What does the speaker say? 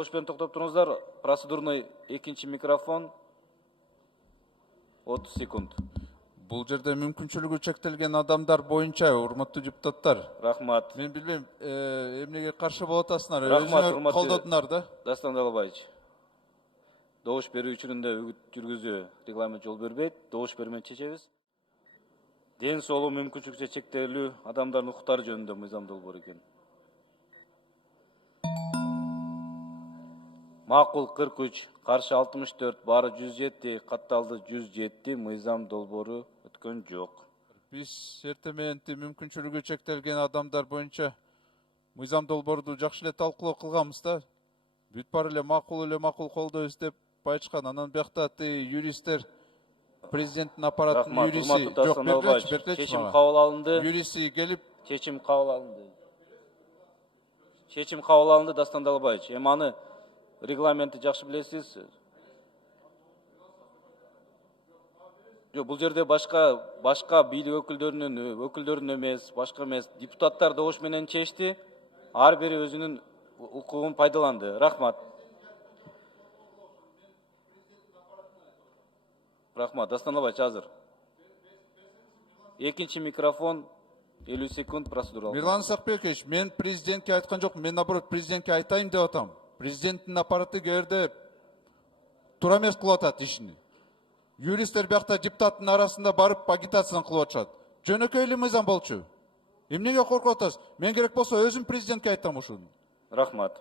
Добуш менен токтоп туруңуздар. Процедурный экинчи микрофон. 30 секунд. Бул жерде мүмкүнчүлүгү чектелген адамдар боюнча, урматтуу депутаттар. Рахмат. Мен билбейм, эмнеге каршы болуп атасыңар? Рахмат, Өзүңөр урматтуу колдодуңар да. Дастан Далбаевич. Добуш берүү учурунда үгүт жүргүзүү регламент жол бербейт. Добуш бермей чечебиз. Ден соолугу мүмкүнчүлүкчө чектелүү адамдардын укуктары жөнүндө мыйзам долбоор экен. Макул 43, каршы 64, баары 107, катталды 107, мыйзам долбоору өткөн жок. Биз эртементи мүмкүнчүлүгү чектелген адамдар боюнча мыйзам долбоорду жакшы эле талкуулоо кылганбыз да. Бүт баары эле макул колдойбуз деп айтышкан. Анан биякта юристтер, президенттин аппаратынын юристи жок, беркилечи чечим кабыл алынды. Юристи келип, Чечим кабыл алынды. Чечим кабыл алынды, Дастан Далбаевич. Эми аны регламентти жакшы билесиз. Жок, бул жерде башка бийлик өкүлдөрүнүн эмес, башка эмес, депутаттар добуш менен чечти. Ар бири өзүнүн укугун пайдаланды. Рахмат. Рахмат, Дастан Далбаевич азыр. Экинчи микрофон 50 секунд процедура. Мирлан Сакбекович, мен президентке айткан жокмун, мен наоборот президентке айтайын деп атам. Президенттин аппараты кээрде туура эмес кылып атат ишини. Юристтер биякта депутаттын арасында барып агитацияны кылып атышат. Жөнөкөй эле мыйзам болчу. Эмнеге коркуп атасыз? Мен керек болсо өзүм президентке айтам ушуну. Рахмат.